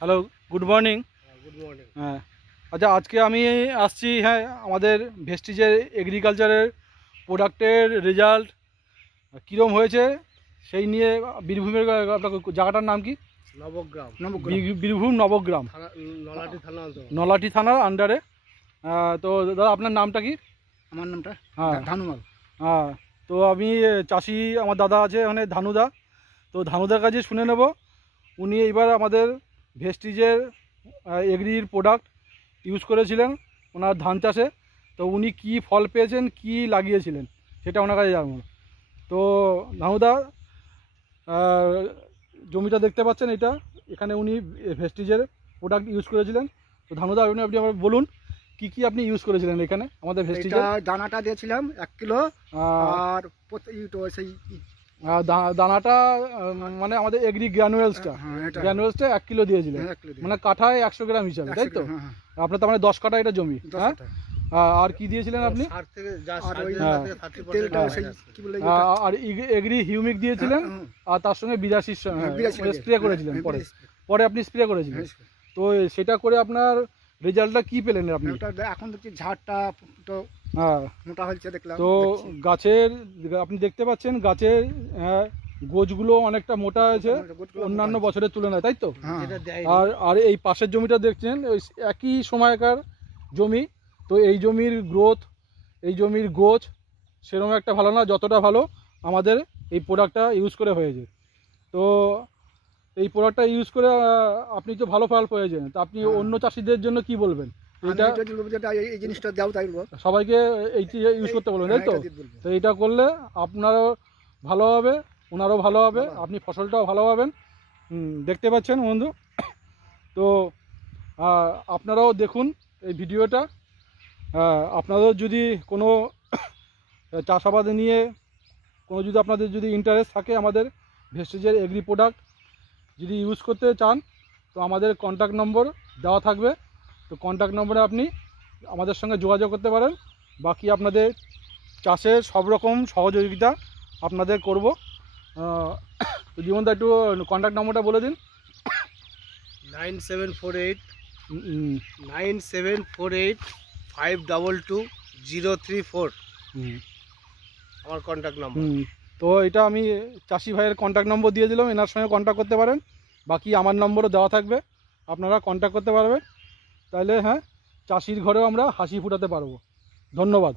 Hello, good morning. Good morning. হ্যাঁ, আচ্ছা, আজকে আমি আসছি, হ্যাঁ, আমাদের ভেস্টিজের এগ্রিকালচারের প্রোডাক্টের রেজাল্ট কীরকম হয়েছে সেই নিয়ে। বীরভূমের আপনার জায়গাটার নাম কি? নবগ্রাম। বীরভূম নবগ্রাম, নলাটি থানার আন্ডারে। তো দাদা, আপনার নামটা কি? আমার নামটা ধানুমাল। হ্যাঁ, তো আমি চাষি, আমার দাদা আছে ওখানে, ধানুদা। তো ধানুদার কাছে শুনে নেব, উনি এইবার আমাদের ভেস্টিজের এগ্রির প্রোডাক্ট ইউজ করেছিলেন ওনার ধান চাষে। তো উনি কি ফল পেয়েছেন, কি লাগিয়েছিলেন, সেটা ওনার কাছে জানবো। তো ধানুদা, জমিটা দেখতে পাচ্ছেন, এখানে উনি ভেস্টিজের প্রোডাক্ট ইউজ করেছিলেন। তো ধানুদা, আপনি আবার বলুন কি কি আপনি ইউজ করেছিলেন এখানে আমাদের ভেস্টিজের। দানাটা দিয়েছিলাম 1 কিলো, আর সেই দানাটা মানে আমাদের এগ্রি গ্র্যানুয়েলসটা 1 কিলো দিয়েছিলেন, মানে কাঠায় 100 গ্রাম হিসাবে, তাই তো? আপনার তার মানে 10 কাঠা এটা জমি। হ্যাঁ, আর কি দিয়েছিলেন আপনি? আর এগ্রি হিউমিক দিয়েছিলেন, আর তার সঙ্গে 82 স্প্রে করেছিলেন। পরে আপনি স্প্রে করেছিলেন। তো সেটা করে আপনার রেজাল্টটা কি পেলেন আপনি? এখন দেখছি ঝাড়টা তো মোটা হচ্ছে দেখলাম। তো গাছের আপনি দেখতে পাচ্ছেন গাছের গোছগুলো অনেকটা মোটা হয়েছে অন্যান্য বছরের তুলনায়, তাই তো? আর এই পাশের জমিটা দেখছেন, একই সময়কার জমি। তো এই জমির গ্রোথ, এই জমির গোছ সেরকম একটা ভালো না, যতটা ভালো আমাদের এই প্রোডাক্টটা ইউজ করে হয়েছে। তো এই প্রোডাক্টটা ইউজ করে আপনি তো ভালো ফল পেয়েছেন। তো আপনি অন্য চাষিদের জন্য কি বলবেন? এই জিনিসটা দাও, তাই সবাইকে এইটি ইউজ করতে বলবেন, তাই তো? তো এইটা করলে আপনারও ভালো হবে, ওনারও ভালো হবে, আপনি ফসলটাও ভালো পাবেন। দেখতে পাচ্ছেন বন্ধু। তো আপনারাও দেখুন এই ভিডিওটা। আপনাদের যদি কোনো চাষাবাদ নিয়ে যদি আপনাদের যদি ইন্টারেস্ট থাকে, আমাদের ভেস্টিজের এগ্রি প্রোডাক্ট যদি ইউজ করতে চান, তো আমাদের কন্ট্যাক্ট নম্বর দেওয়া থাকবে। তো কন্ট্যাক্ট নম্বরে আপনি আমাদের সঙ্গে যোগাযোগ করতে পারেন। বাকি আপনাদের চাষের সব রকম সহযোগিতা আপনাদের করব। তো জীবনদা, একটু কন্ট্যাক্ট নম্বরটা বলে দিন। 9748 আমার কন্ট্যাক্ট নম্বর। তো এটা আমি চাষি ভাইয়ের কন্ট্যাক্ট নম্বর দিয়ে দিলাম, এনার সঙ্গে কন্ট্যাক্ট করতে পারেন। বাকি আমার নম্বরও দেওয়া থাকবে, আপনারা কন্ট্যাক্ট করতে পারবেন। তাহলে হ্যাঁ, চাষির ঘরেও আমরা হাসি ফুটাতে পারবো। ধন্যবাদ।